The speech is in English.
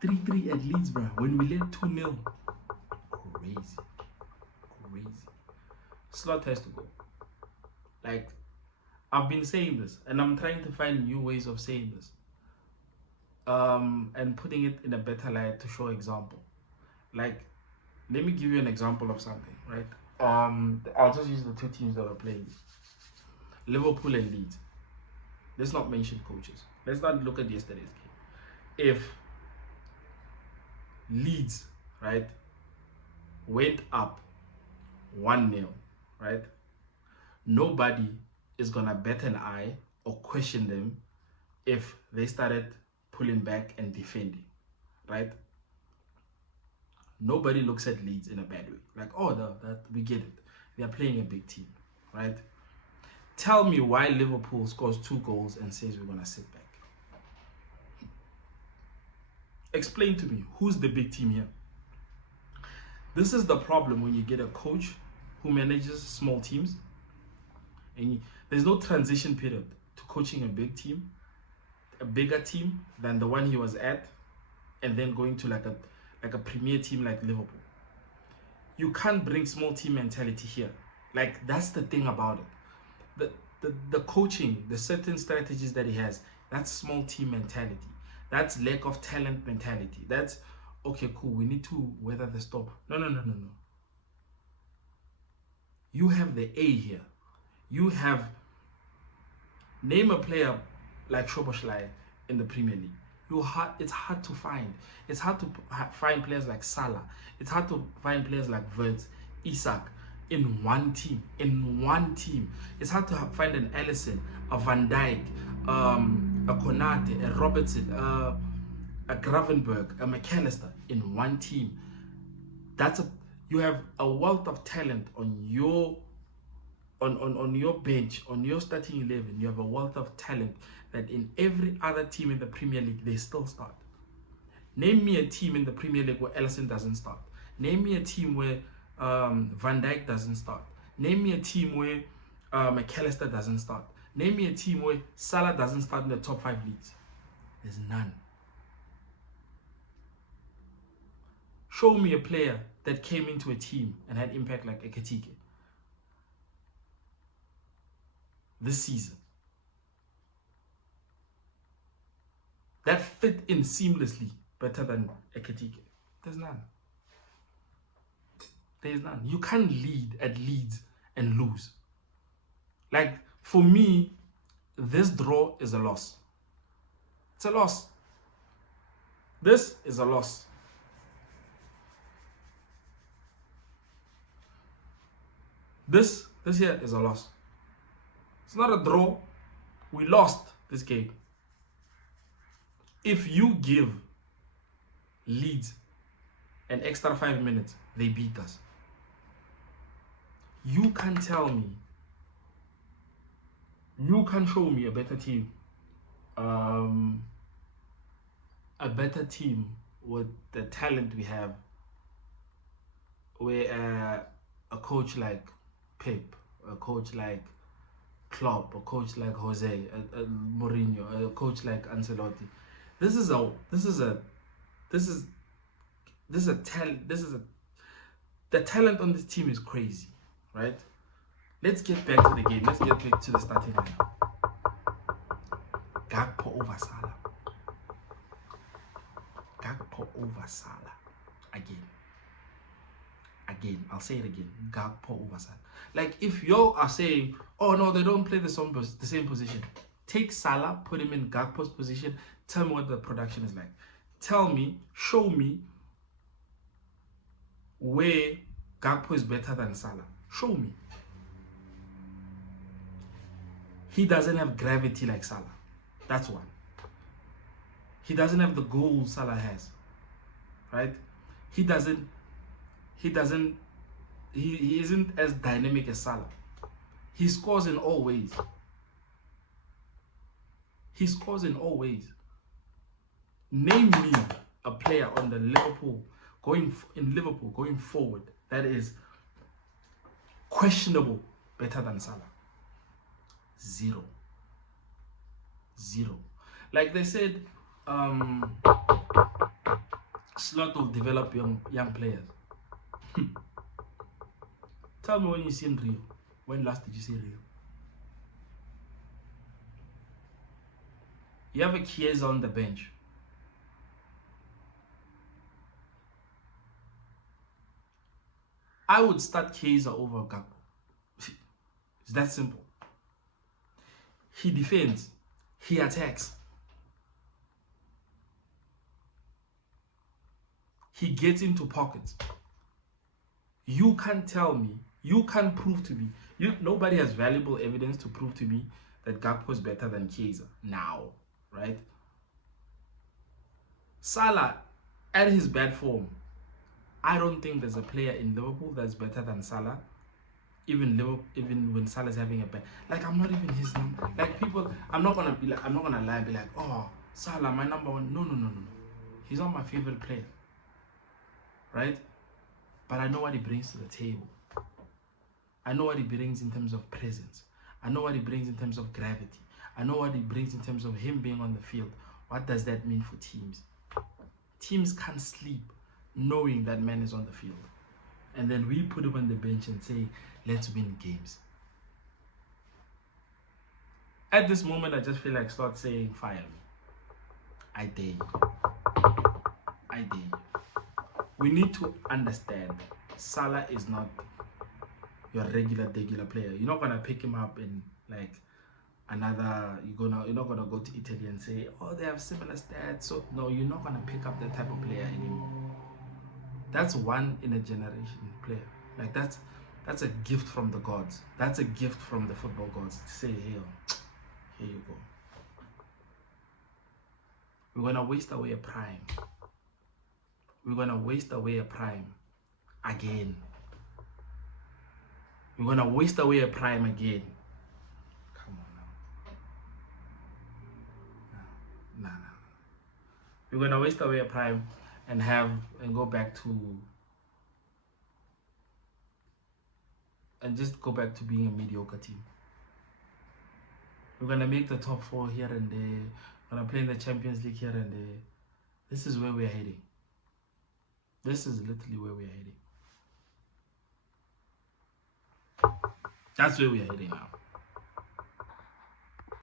3-3 at Leeds, bro. When we led 2-0. Crazy. Slot has to go. Like, I've been saying this, and I'm trying to find new ways of saying this. And putting it in a better light to show example. Like, let me give you an example of something, right? I'll just use the two teams that are playing. Liverpool and Leeds. Let's not mention coaches. Let's not look at yesterday's game. If Leeds, right, went up 1-0, right, nobody is gonna bat an eye or question them if they started pulling back and defending, right? Nobody looks at Leeds in a bad way. Like, oh, that we get it. They are playing a big team, right? Tell me why Liverpool scores 2 goals and says we're gonna sit back. Explain to me, who's the big team here? This is the problem when you get a coach who manages small teams, and there's no transition period to coaching a big team, a bigger team than the one he was at, and then going to like a premier team like Liverpool. You can't bring small team mentality here. Like, that's the thing about it. The coaching, the certain strategies that he has, that's small team mentality. That's lack of talent mentality. That's, okay, cool, we need to weather the storm. No. You have the A here. You have, name a player like Szoboszlai in the Premier League. It's hard to find. It's hard to find players like Salah. It's hard to find players like Wirtz, Isak, in one team. It's hard to find an Alisson, a Van Dijk, a Konate, a Robertson, a Gravenberg, a McAllister in one team. You have a wealth of talent on your bench, on your starting 11. You have a wealth of talent that in every other team in the Premier League they still start. Name me a team in the Premier League where Alisson doesn't start. Name me a team where Van Dijk doesn't start. Name me a team where McAllister doesn't start. Name me a team where Salah doesn't start in the top 5 leagues. There's none. Show me a player that came into a team and had impact like Ekitike this season, that fit in seamlessly better than Ekitike. There's none. You can't lead at Leeds and lose. Like, for me, this draw is a loss. It's a loss. This is a loss. This here is a loss. It's not a draw. We lost this game. If you give Leeds an extra 5 minutes, they beat us. You can tell me, you can show me a better team. A better team with the talent we have, where a coach like Pep, a coach like Klopp, a coach like Jose, Mourinho, a coach like Ancelotti. The talent on this team is crazy, right? Let's get back to the game. Let's get back to the starting lineup. Gakpo over Salah. Gakpo over Salah. Again, I'll say it again. Gakpo over Salah. Like, if you are saying, oh no, they don't play the same position, take Salah, put him in Gakpo's position, tell me what the production is like. Tell me, show me where Gakpo is better than Salah. Show me. He doesn't have gravity like Salah. That's one. He doesn't have the goal Salah has. Right? He isn't as dynamic as Salah. He scores in all ways. Name me a player on the Liverpool going forward that is questionable better than Salah. Zero. Like they said, Slot will develop young players. Tell me when you seen Rio. When last did you see Rio? You have a Chiesa on the bench. I would start Chiesa over Gakpo. It's that simple. He defends. He attacks. He gets into pockets. You can't tell me, you can't prove to me, nobody has valuable evidence to prove to me that Gakpo is better than Chiesa now, right? Salah, at his bad form, I don't think there's a player in Liverpool that's better than Salah. Even when Salah's having a bad, like, I'm not even his number. Like, people, I'm not gonna lie and be like, oh, Salah, my number one. No. He's not my favorite player, right? But I know what he brings to the table. I know what he brings in terms of presence. I know what he brings in terms of gravity. I know what he brings in terms of him being on the field. What does that mean for teams? Teams can't sleep knowing that man is on the field. And then we put him on the bench and say, let's win games. At this moment, I just feel like start saying, fire me. I dare you. I dare you. We need to understand Salah is not your regular player. You're not gonna pick him up in like another. You're not gonna go to Italy and say, oh, they have similar stats. So no, you're not gonna pick up that type of player anymore. That's one in a generation player. Like that's a gift from the gods. That's a gift from the football gods to say, here you go. We're gonna waste away a prime. We're gonna waste away a prime again. We're gonna waste away a prime again. Come on now. Nah. We're gonna waste away a prime and go back to being a mediocre team. We're gonna make the top 4 here and there. We're gonna play in the Champions League here and there. This is where we're heading. This is literally where we're heading. That's where we're heading now.